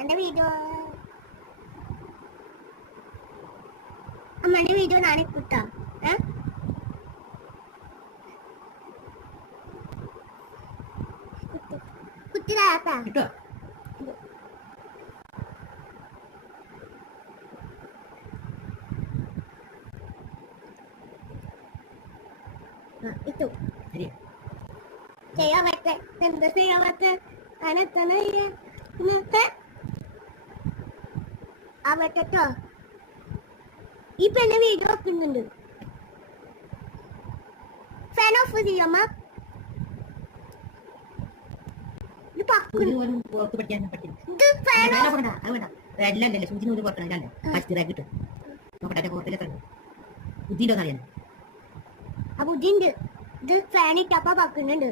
എന്റെ വീഡിയോ അമ്മന്റെ വീഡിയോ നാളെ കിട്ടാം. കുത്തിരാത്ത കിട്ടോ itu ശരി ചെയ്യാൻ പറ്റേ എന്താ ചെയ്യാൻ പറ്റേ അനത്തനയ്യ ഇന്നത്തെ ആ പറ്റോ ഈ പെണ്ണെ വീഡിയോ വെക്കുന്നുണ്ട്. ഫാൻ ഓഫ് ചെയ്യമ്മ. ഇത് പുറത്ത് പഠിക്കാൻ പറ്റില്ല. ഇത് ഫാൻ ഓഫ് അത് വേണ്ട എല്ലാം സൂചി നൂല് പുറത്തല്ലേ പച്ചിറ കിട്ടും നോക്കട്ടെ പുറത്തിലെത്ര ബുദ്ധിയിലോ അറിയാൻ ആ ബുദ്ധിണ്ട്. ഇത് ഫാൻ ഇട്ടപ്പ വെക്കുന്നുണ്ട്.